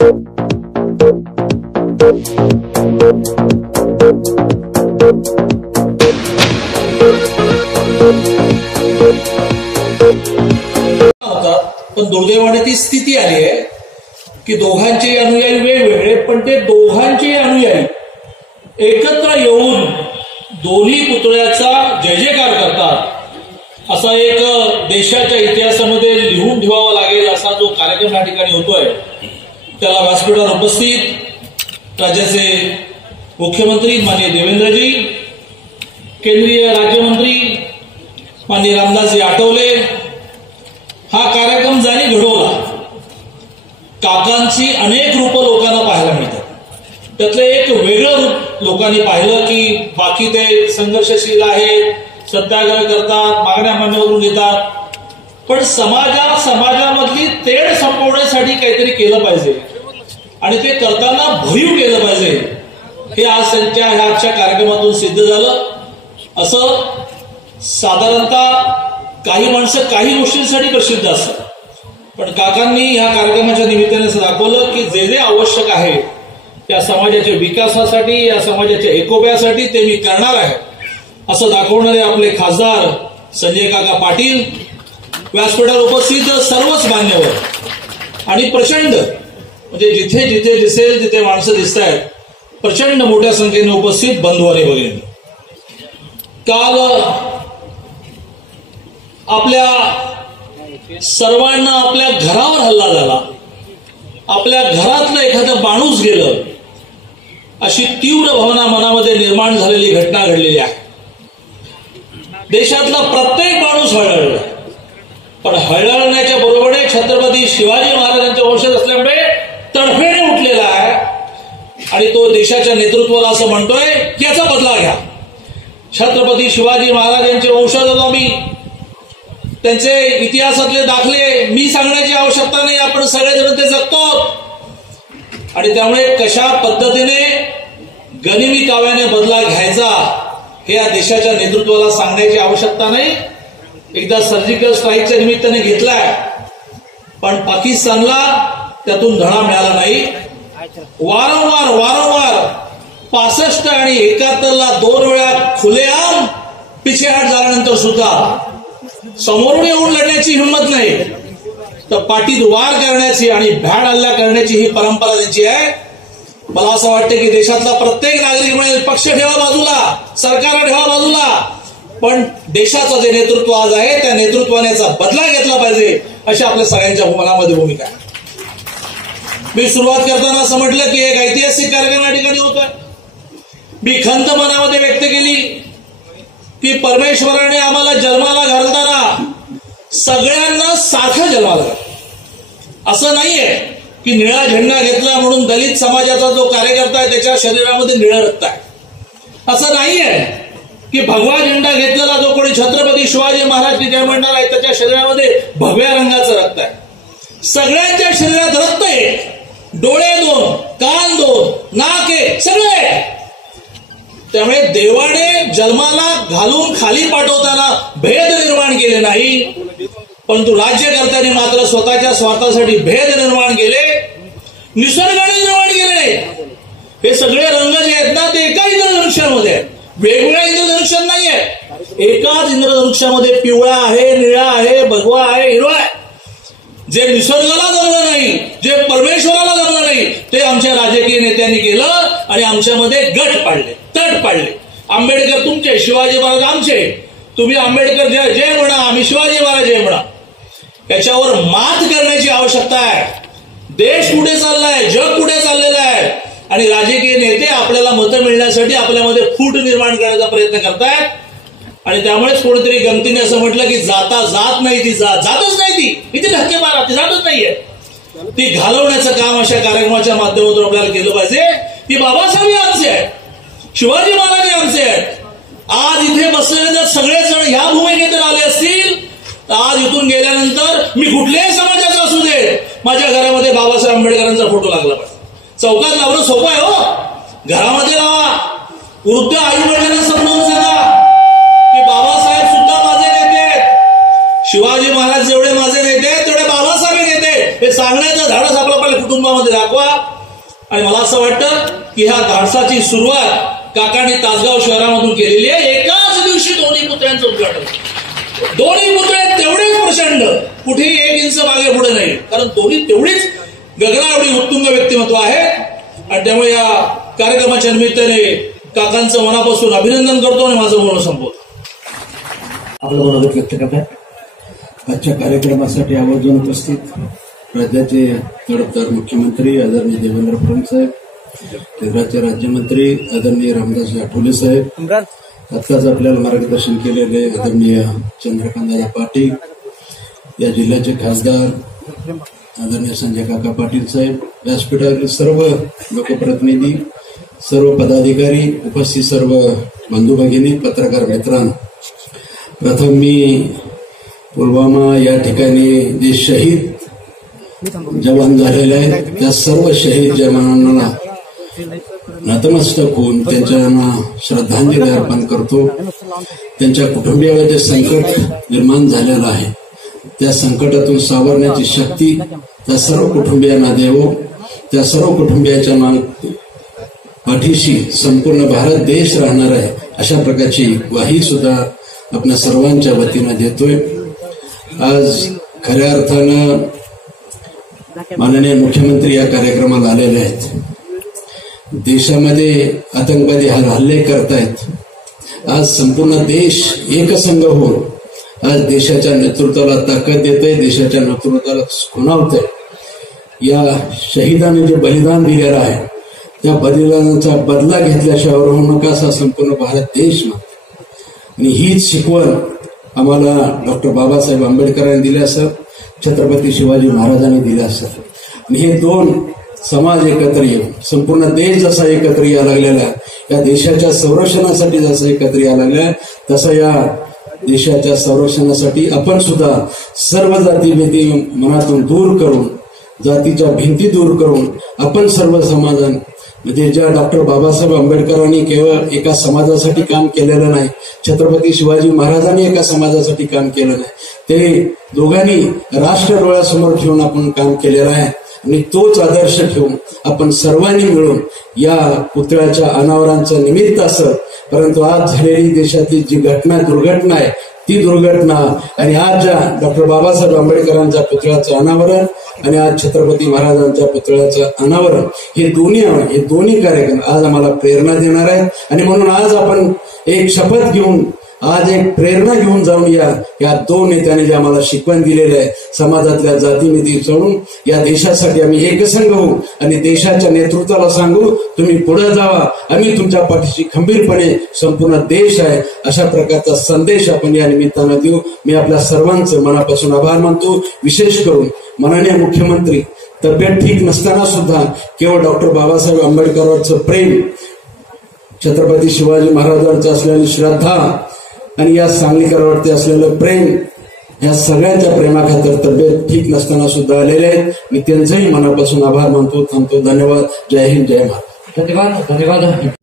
पण दुर्दैवाने ती स्थिती आली आहे की दोघांचे अनुयायी वेगवेगळे, पण ते दोघांचे अनुयायी एकत्र येऊन दोन्ही पुतळ्याचा जय जयकार करतात. असा एक देशाच्या इतिहासामध्ये लिहून ठेवावा लागेल असा जो कार्यक्रम या ठिकाणी होतोय, त्याला व्यासपीठावर उपस्थित राज्याचे मुख्यमंत्री माननीय देवेंद्रजी, केंद्रीय राज्यमंत्री माननीय रामदासजी आठवले, हा कार्यक्रम ज्यांनी घडवला, काकांची अनेक रूपं लोकांना पाहायला मिळतात. त्यातलं एक वेगळं रूप लोकांनी पाहिलं की बाकी ते संघर्षशील आहेत, सत्याग्रह करतात, मागण्या मान्य करून घेतात, पण समाजामधली तेढ संपवण्यासाठी काहीतरी केलं पाहिजे आणि ते करताना भरीव केलं पाहिजे. हे आज त्यांच्या ह्या आजच्या कार्यक्रमातून सिद्ध झालं. असं साधारणतः काही माणसं काही गोष्टींसाठी प्रसिद्ध असतात, पण काकांनी ह्या कार्यक्रमाच्या निमित्ताने असं दाखवलं की जे जे आवश्यक आहे या समाजाच्या विकासासाठी, या समाजाच्या एकोप्यासाठी ते मी करणार आहे असं दाखवणारे आपले खासदार संजय काका पाटील, व्यासपीठावर उपस्थित सर्वच मान्यवर आणि प्रचंड म्हणजे जिथे जिथे दिसेल तिथे माणसं दिसत आहेत, प्रचंड मोठ्या संख्येने उपस्थित बंधू आणि भगिनी. काल आपल्या सर्वांना आपल्या घरावर हल्ला झाला, आपल्या घरातलं एखादं माणूस गेलं, अशी तीव्र भावना मनामध्ये निर्माण झालेली घटना घडलेली आहे. देशातला प्रत्येक माणूस हळहळला, पण हळहळण्याच्या बरोबरीने छत्रपती शिवाजी महाराजांच्या वंशज असल्यामुळे तडफेने उठलेला आहे आणि तो देशाच्या नेतृत्वाला असं म्हणतोय की याचा बदला घ्या. छत्रपती शिवाजी महाराजांचे वंशज आम्ही, त्यांचे इतिहासातले दाखले मी सांगण्याची आवश्यकता नाही, आपण सगळेजण ते जगतो. आणि त्यामुळे कशा पद्धतीने गनिमी काव्याने बदला घ्यायचा हे या देशाच्या नेतृत्वाला सांगण्याची आवश्यकता नाही. एकदा सर्जिकल स्ट्राईकच्या निमित्ताने घेतलाय, पण पाकिस्तानला त्यातून धडा मिळाला नाही. वारंवार 65 आणि 71ला 2 वेळा खुलेआम पिछेहाट झाल्यानंतर सुद्धा समोरून येऊन लढण्याची हिंमत नाही, तर पाठीत वार करण्याची आणि भ्याड हल्ला करण्याची ही परंपरा त्यांची आहे. मला असं वाटतं की देशातला प्रत्येक नागरिक म्हणजे पक्ष ठेवा बाजूला, सरकार ठेवा बाजूला, पण देशाचं जे नेतृत्व आज आहे त्या नेतृत्वाने याचा बदला घेतला पाहिजे अशी आपल्या सगळ्यांच्या मनामध्ये भूमिका आहे. मी सुरुवात करताना असं म्हटलं की एक ऐतिहासिक कार्यक्रम या ठिकाणी होतोय. मी खंत मनामध्ये व्यक्त केली की परमेश्वराने आम्हाला जन्माला घालताना सगळ्यांना सारखं जन्माला घाल. असं नाहीये की निळा झेंडा घेतला म्हणून दलित समाजाचा जो कार्यकर्ता आहे त्याच्या शरीरामध्ये निळं रक्त आहे. असं नाहीये की भगवा झेंडा घेतलेला जो कोणी छत्रपती शिवाजी महाराज की जय म्हणणार आहे त्याच्या शरीरामध्ये भगव्या रंगाचं रक्त आहे. सगळ्यांच्या शरीरात रक्त आहे, डोळे 2, कान 2, नाक आहे, सगळे. त्यामुळे देवाने जन्माला घालून खाली पाठवताना भेद निर्माण केले नाही, परंतु राज्यकर्त्यांनी मात्र स्वतःच्या स्वार्थासाठी भेद निर्माण केले, निसर्गाने निर्माण केले. हे सगळे रंग जे आहेत ना ते एका इंद्रधनुष्यामध्ये आहेत, वेगवेगळ्या इंद्रधनुष्यात नाहीये. एकाच इंद्रधनुष्यामध्ये पिवळा आहे, निळा आहे, भगवा आहे, हिरवा आहे. जे निसर्गाला जमलं नाही, जे परमेश्वराला जमलं नाही, ते आमच्या राजकीय नेत्यांनी केलं आणि आमच्यामध्ये गट पाडले, तट पाडले. आंबेडकर तुमचे, शिवाजी महाराज आमचे. तुम्ही आंबेडकर जय म्हणा, आम्ही शिवाजी महाराज जय म्हणा. याच्यावर मात करण्याची आवश्यकता आहे. देश कुठे चाललाय, जग कुठे चाललेलं आहे आणि राजकीय नेते आपल्याला मतं मिळण्यासाठी आपल्यामध्ये फूट निर्माण करण्याचा प्रयत्न करतायत. आणि त्यामुळेच कोणीतरी गमतीने असं म्हटलं की जाता जात नाही, ती जातच नाही, ती इथे धक्के मारा, ती जातच नाहीये. ती घालवण्याचं काम अशा कार्यक्रमाच्या माध्यमातून आपल्याला केलं पाहिजे की बाबासाहेब आमचे आहेत, शिवाजी महाराज आमचे आहेत. आज इथे बसलेले जर सगळेजण ह्या भूमिकेतून आले असतील तर आज इथून गेल्यानंतर मी कुठल्याही समाजाचा असू दे, माझ्या घरामध्ये बाबासाहेब आंबेडकरांचा फोटो लागला पाहिजे. चौकात लावणं सोपं आहे हो, घरामध्ये लावा. वृद्ध आई वडिलांना समजावून सांगा की बाबासाहेब सुद्धा माझे नेते आहेत, शिवाजी महाराज जेवढे माझे नेते आहेत तेवढे बाबासाहेब नेते. हे सांगण्याचं धाडस आपल्या कुटुंबामध्ये दाखवा. आणि मला असं वाटतं की ह्या धाडसाची सुरुवात काकांनी तासगाव शहरामधून केलेली आहे. एकाच दिवशी दोन्ही पुतळ्यांचं उद्घाटन. दोन्ही पुतळे तेवढेच प्रचंड, कुठेही 1 इंच मागे पुढे नाही, कारण दोन्ही तेवढीच गगनाएवढी उत्तुंग व्यक्तिमत्व आहे. आणि त्यामुळे या कार्यक्रमाच्या निमित्ताने काकांचं मनापासून अभिनंदन करतो आणि माझं बोलणं संपवतो. आपलं मनोगत व्यक्त करतात. आजच्या कार्यक्रमासाठी आवर्जून उपस्थित राज्याचे तडफदार मुख्यमंत्री आदरणीय देवेंद्र फडणवीस साहेब, केंद्राचे राज्यमंत्री आदरणीय रामदास आठवले साहेब, आत्ताच आपल्याला मार्गदर्शन केलेले आदरणीय चंद्रकांतदादा पाटील, या जिल्ह्याचे खासदार आदरणीय संजय काका पाटील साहेब, व्यासपीठावरील सर्व लोकप्रतिनिधी, सर्व पदाधिकारी, उपस्थित सर्व बंधू भगिनी, पत्रकार मित्रांनो, प्रथम मी पुलवामा या ठिकाणी जे शहीद जवान झालेले आहेत त्या सर्व शहीद जवानांना नतमस्तक होऊन त्यांना श्रद्धांजली अर्पण करतो. त्यांच्या कुटुंबियावर जे संकट निर्माण झालेलं आहे त्या संकटातून सावरण्याची शक्ती त्या सर्व कुटुंबियांना देवो. त्या सर्व कुटुंबियाच्या पाठीशी संपूर्ण भारत देश राहणार आहे अशा प्रकारची ग्वाही सुद्धा आपल्या सर्वांच्या वतीनं देतोय. आज खऱ्या अर्थानं माननीय मुख्यमंत्री या कार्यक्रमाला आलेले आहेत. देशामध्ये आतंकवादी हल्ले करतायत. आज संपूर्ण देश एकसंघ होऊन आज देशाच्या नेतृत्वाला ताकद देतोय, देशाच्या नेतृत्वाला खुणावतोय. या शहीदाने जे बलिदान दिलेलं आहे त्या बलिदानाचा बदला घेतल्याशिवाय होऊ नका असा संपूर्ण भारत देश मागतो. आणि हीच शिकवण आम्हाला डॉक्टर बाबासाहेब आंबेडकरांनी दिली असं, छत्रपती शिवाजी महाराजांनी दिले असं. आणि हे दोन समाज एकत्र येऊन संपूर्ण देश जसा एकत्र यायला लागलेला आहे, या देशाच्या संरक्षणासाठी जसा एकत्र यायला लागलाय तसा या देशाच्या संरक्षणासाठी आपण सुद्धा सर्व जातीभेदी मनातून दूर करून, जातीच्या भिंती दूर करून आपण सर्व समाजान म्हणजे ज्या डॉक्टर बाबासाहेब आंबेडकरांनी केवळ एका समाजासाठी काम केलेलं नाही, छत्रपती शिवाजी महाराजांनी एका समाजासाठी काम केलं नाही, ते दोघांनी राष्ट्र डोळ्यासमोर ठेवून आपण काम केलेलं आहे. आणि तोच आदर्श ठेवून आपण सर्वांनी मिळून या पुतळ्याच्या अनावरांचं निमित्त असं, परंतु आज झालेली देशातली जी दुर्घटना आहे ती दुर्घटना आणि आज ज्या डॉक्टर बाबासाहेब आंबेडकरांच्या पुतळ्याचं अनावरण आणि आज छत्रपती महाराजांच्या पुतळ्याचं अनावरण हे दोन्ही कार्यक्रम आज आम्हाला प्रेरणा देणार आहेत. आणि म्हणून आज आपण एक शपथ घेऊन, आज एक प्रेरणा घेऊन जाऊन या दोन नेत्यांनी जे आम्हाला शिकवण दिलेले आहे, समाजातल्या जातीभेदी सोडून या देशासाठी आम्ही एकसंघ होऊ आणि देशाच्या नेतृत्वाला सांगू तुम्ही पुढे जावा, आम्ही तुमच्या पाठीशी खंबीरपणे संपूर्ण देश आहे अशा प्रकारचा संदेश आपण या निमित्तानं देऊ. मी आपल्या सर्वांचं मनापासून आभार मानतो. विशेष करून माननीय मुख्यमंत्री तब्येत ठीक नसताना सुद्धा केवळ डॉक्टर बाबासाहेब आंबेडकरांचं प्रेम, छत्रपती शिवाजी महाराजांचं असलेली श्रद्धा आणि या सांगलीकरांवरती असलेलं प्रेम, या सगळ्यांच्या प्रेमाखातर तब्येत ठीक नसताना सुद्धा आलेले आहेत. मी त्यांचंही मनापासून आभार मानतो. थांबतो. धन्यवाद. जय हिंद, जय महाराज. धन्यवाद.